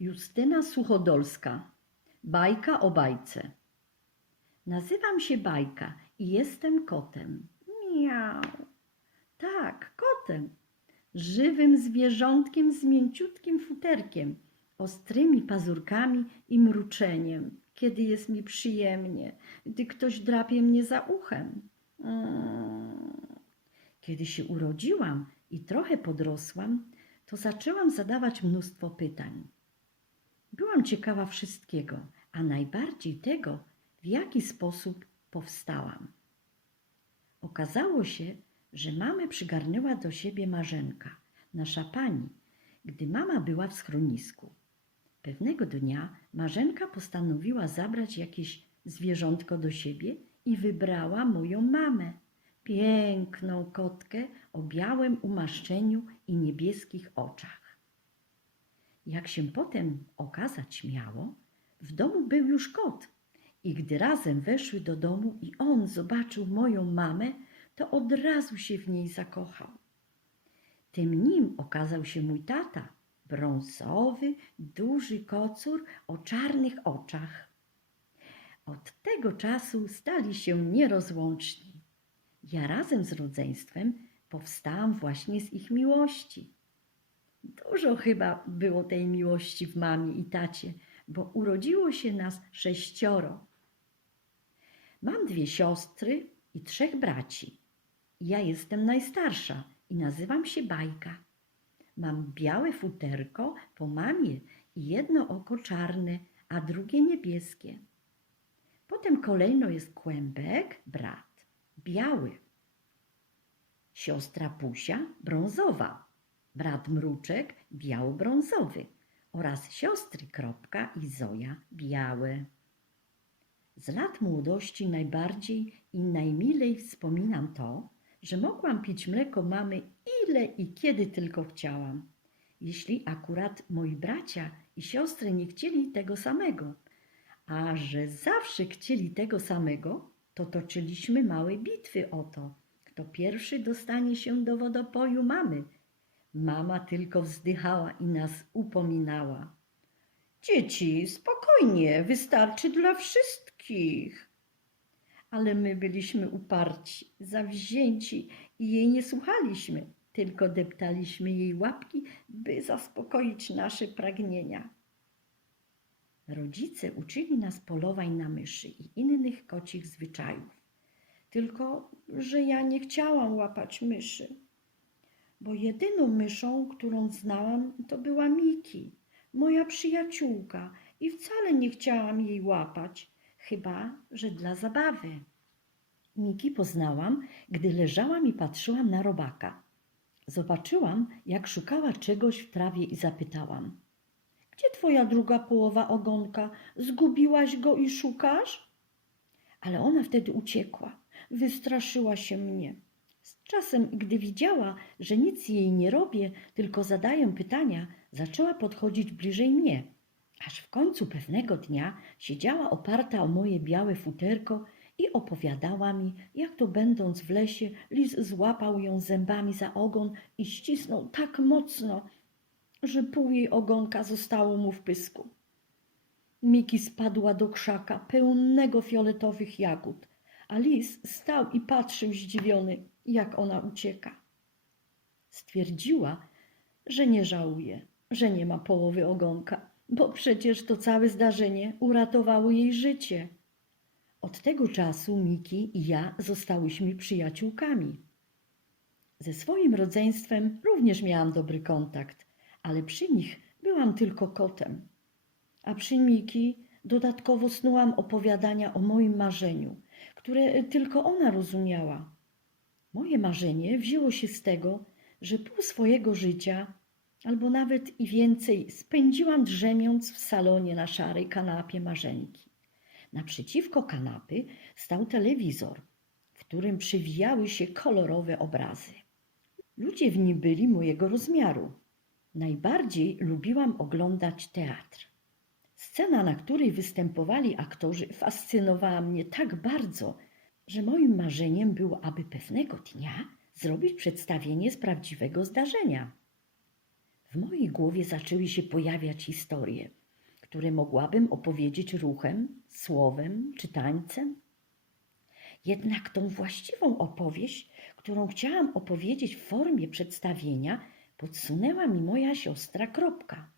Justyna Suchodolska. Bajka o bajce. Nazywam się Bajka i jestem kotem. Miau. Tak, kotem. Żywym zwierzątkiem z mięciutkim futerkiem, ostrymi pazurkami i mruczeniem, kiedy jest mi przyjemnie, gdy ktoś drapie mnie za uchem. Mm. Kiedy się urodziłam i trochę podrosłam, to zaczęłam zadawać mnóstwo pytań. Byłam ciekawa wszystkiego, a najbardziej tego, w jaki sposób powstałam. Okazało się, że mamę przygarnęła do siebie Marzenka, nasza pani, gdy mama była w schronisku. Pewnego dnia Marzenka postanowiła zabrać jakieś zwierzątko do siebie i wybrała moją mamę, piękną kotkę o białym umaszczeniu i niebieskich oczach. Jak się potem okazać miało, w domu był już kot i gdy razem weszły do domu i on zobaczył moją mamę, to od razu się w niej zakochał. Tym nim okazał się mój tata, brązowy, duży kocur o czarnych oczach. Od tego czasu stali się nierozłączni. Ja razem z rodzeństwem powstałam właśnie z ich miłości. Dużo chyba było tej miłości w mamie i tacie, bo urodziło się nas sześcioro. Mam dwie siostry i trzech braci. Ja jestem najstarsza i nazywam się Bajka. Mam białe futerko po mamie i jedno oko czarne, a drugie niebieskie. Potem kolejno jest kłębek, brat, biały. Siostra Pusia, brązowa. Brat Mruczek, biało-brązowy. Oraz siostry Kropka i Zoja, białe. Z lat młodości najbardziej i najmilej wspominam to, że mogłam pić mleko mamy ile i kiedy tylko chciałam. Jeśli akurat moi bracia i siostry nie chcieli tego samego, a że zawsze chcieli tego samego, to toczyliśmy małe bitwy o to, kto pierwszy dostanie się do wodopoju mamy. Mama tylko wzdychała i nas upominała. Dzieci, spokojnie, wystarczy dla wszystkich. Ale my byliśmy uparci, zawzięci i jej nie słuchaliśmy, tylko deptaliśmy jej łapki, by zaspokoić nasze pragnienia. Rodzice uczyli nas polowań na myszy i innych kocich zwyczajów. Tylko, że ja nie chciałam łapać myszy, bo jedyną myszą, którą znałam, to była Miki, moja przyjaciółka i wcale nie chciałam jej łapać, chyba, że dla zabawy. Miki poznałam, gdy leżałam i patrzyłam na robaka. Zobaczyłam, jak szukała czegoś w trawie i zapytałam – gdzie twoja druga połowa ogonka? Zgubiłaś go i szukasz? Ale ona wtedy uciekła. Wystraszyła się mnie. Czasem, gdy widziała, że nic jej nie robię, tylko zadaję pytania, zaczęła podchodzić bliżej mnie. Aż w końcu pewnego dnia siedziała oparta o moje białe futerko i opowiadała mi, jak to będąc w lesie, lis złapał ją zębami za ogon i ścisnął tak mocno, że pół jej ogonka zostało mu w pysku. Miki spadła do krzaka pełnego fioletowych jagód, a lis stał i patrzył zdziwiony, jak ona ucieka. Stwierdziła, że nie żałuje, że nie ma połowy ogonka, bo przecież to całe zdarzenie uratowało jej życie. Od tego czasu Miki i ja zostałyśmy przyjaciółkami. Ze swoim rodzeństwem również miałam dobry kontakt, ale przy nich byłam tylko kotem. A przy Miki dodatkowo snułam opowiadania o moim marzeniu, które tylko ona rozumiała. Moje marzenie wzięło się z tego, że pół swojego życia, albo nawet i więcej, spędziłam drzemiąc w salonie na szarej kanapie marzenki. Naprzeciwko kanapy stał telewizor, w którym przywijały się kolorowe obrazy. Ludzie w nim byli mojego rozmiaru. Najbardziej lubiłam oglądać teatr. Scena, na której występowali aktorzy, fascynowała mnie tak bardzo, że moim marzeniem było, aby pewnego dnia zrobić przedstawienie z prawdziwego zdarzenia. W mojej głowie zaczęły się pojawiać historie, które mogłabym opowiedzieć ruchem, słowem czy tańcem. Jednak tą właściwą opowieść, którą chciałam opowiedzieć w formie przedstawienia, podsunęła mi moja siostra Kropka.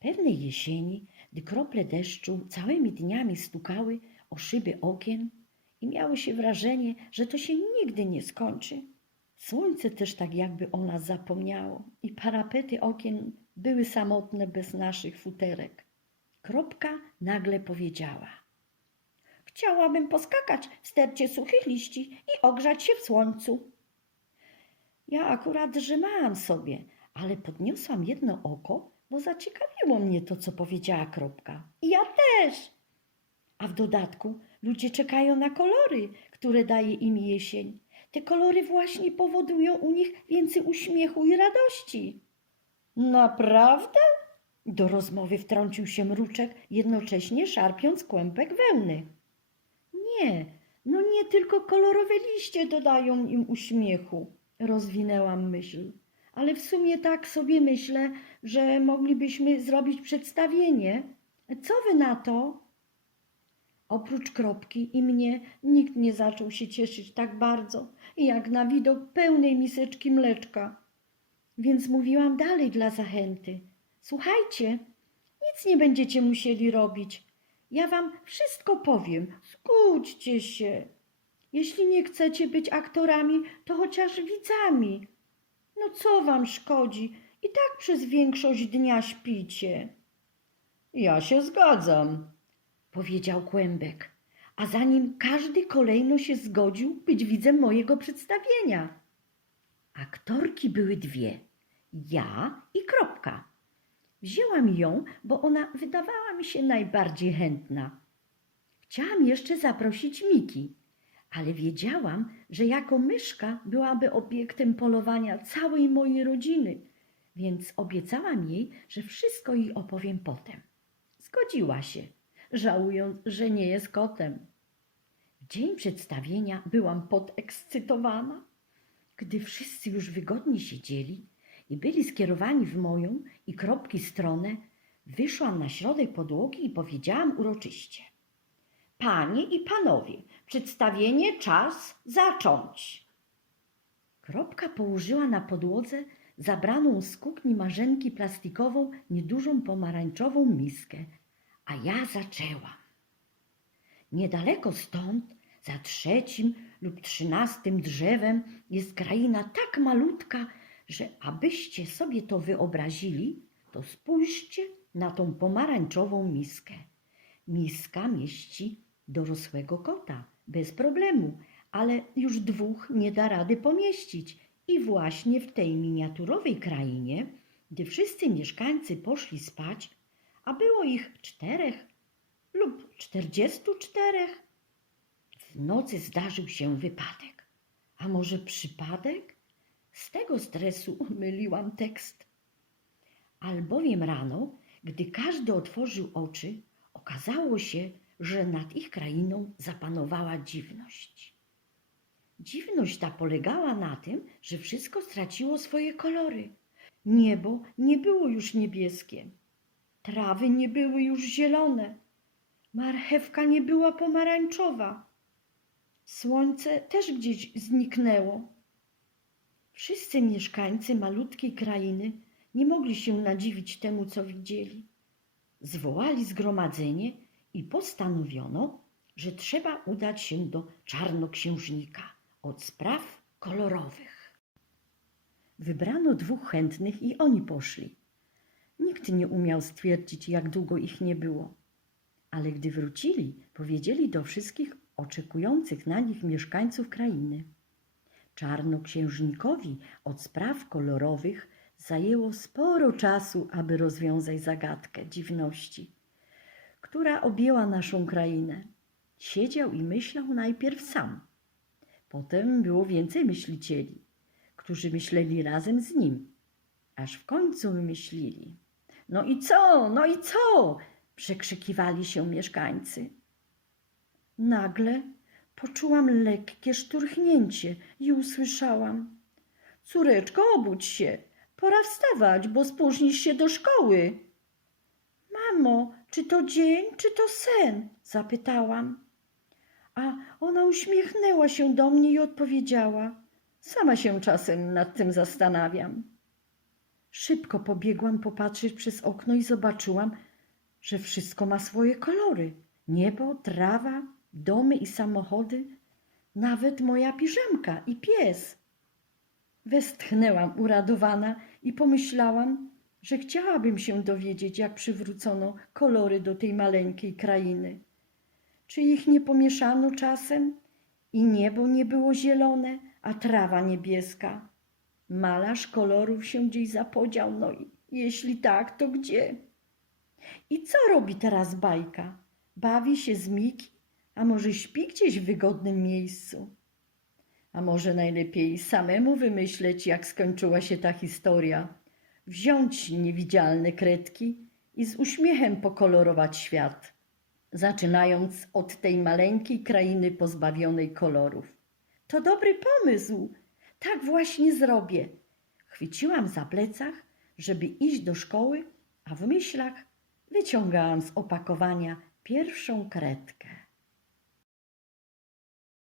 Pewnej jesieni, gdy krople deszczu całymi dniami stukały o szyby okien i miało się wrażenie, że to się nigdy nie skończy. Słońce też tak jakby o nas zapomniało i parapety okien były samotne bez naszych futerek. Kropka nagle powiedziała – Chciałabym poskakać w stercie suchych liści i ogrzać się w słońcu. Ja akurat drzemałam sobie, ale podniosłam jedno oko, bo zaciekawiło mnie to, co powiedziała Kropka. I ja też. A w dodatku ludzie czekają na kolory, które daje im jesień. Te kolory właśnie powodują u nich więcej uśmiechu i radości. Naprawdę? Do rozmowy wtrącił się mruczek, jednocześnie szarpiąc kłębek wełny. Nie, no nie tylko kolorowe liście dodają im uśmiechu, rozwinęłam myśl. Ale w sumie tak sobie myślę, że moglibyśmy zrobić przedstawienie. Co wy na to? Oprócz kropki i mnie nikt nie zaczął się cieszyć tak bardzo, jak na widok pełnej miseczki mleczka. Więc mówiłam dalej dla zachęty. Słuchajcie, nic nie będziecie musieli robić. Ja wam wszystko powiem. Zgódźcie się. Jeśli nie chcecie być aktorami, to chociaż widzami. No co wam szkodzi? I tak przez większość dnia śpicie. Ja się zgadzam, powiedział Kłębek, a zanim każdy kolejno się zgodził być widzem mojego przedstawienia. Aktorki były dwie, ja i Kropka. Wzięłam ją, bo ona wydawała mi się najbardziej chętna. Chciałam jeszcze zaprosić Miki, ale wiedziałam, że jako myszka byłaby obiektem polowania całej mojej rodziny, więc obiecałam jej, że wszystko jej opowiem potem. Zgodziła się, żałując, że nie jest kotem. W dzień przedstawienia byłam podekscytowana. Gdy wszyscy już wygodnie siedzieli i byli skierowani w moją i kropki stronę, wyszłam na środek podłogi i powiedziałam uroczyście. Panie i panowie, przedstawienie czas zacząć. Kropka położyła na podłodze zabraną z kuchni marzenki plastikową, niedużą pomarańczową miskę, a ja zaczęłam. Niedaleko stąd, za trzecim lub trzynastym drzewem, jest kraina tak malutka, że abyście sobie to wyobrazili, to spójrzcie na tą pomarańczową miskę. Miska mieści dorosłego kota bez problemu, ale już dwóch nie da rady pomieścić. I właśnie w tej miniaturowej krainie, gdy wszyscy mieszkańcy poszli spać, a było ich czterech lub czterdziestu czterech, w nocy zdarzył się wypadek. A może przypadek? Z tego stresu myliłam tekst. Albowiem rano, gdy każdy otworzył oczy, okazało się, że nad ich krainą zapanowała dziwność. Dziwność ta polegała na tym, że wszystko straciło swoje kolory. Niebo nie było już niebieskie, trawy nie były już zielone, marchewka nie była pomarańczowa, słońce też gdzieś zniknęło. Wszyscy mieszkańcy malutkiej krainy nie mogli się nadziwić temu, co widzieli. Zwołali zgromadzenie i postanowiono, że trzeba udać się do czarnoksiężnika od spraw kolorowych. Wybrano dwóch chętnych i oni poszli. Nikt nie umiał stwierdzić, jak długo ich nie było. Ale gdy wrócili, powiedzieli do wszystkich oczekujących na nich mieszkańców krainy. Czarnoksiężnikowi od spraw kolorowych zajęło sporo czasu, aby rozwiązać zagadkę dziwności, która objęła naszą krainę. Siedział i myślał najpierw sam. Potem było więcej myślicieli, którzy myśleli razem z nim, aż w końcu wymyślili. No i co, no i co? przekrzykiwali się mieszkańcy. Nagle poczułam lekkie szturchnięcie i usłyszałam: Córeczko, obudź się, Pora wstawać, bo spóźnisz się do szkoły. Mamo, czy to dzień, czy to sen? Zapytałam. A ona uśmiechnęła się do mnie i odpowiedziała: Sama się czasem nad tym zastanawiam. Szybko pobiegłam popatrzeć przez okno i zobaczyłam, że wszystko ma swoje kolory: niebo, trawa, domy i samochody, nawet moja piżamka i pies. Westchnęłam uradowana i pomyślałam, że chciałabym się dowiedzieć, jak przywrócono kolory do tej maleńkiej krainy. Czy ich nie pomieszano czasem i niebo nie było zielone, a trawa niebieska? Malarz kolorów się gdzieś zapodział, no i jeśli tak, to gdzie? I co robi teraz bajka? Bawi się z Miki, a może śpi gdzieś w wygodnym miejscu? A może najlepiej samemu wymyśleć, jak skończyła się ta historia, wziąć niewidzialne kredki i z uśmiechem pokolorować świat, zaczynając od tej maleńkiej krainy pozbawionej kolorów. To dobry pomysł. Tak właśnie zrobię. Chwyciłam za plecach, żeby iść do szkoły, a w myślach wyciągałam z opakowania pierwszą kredkę.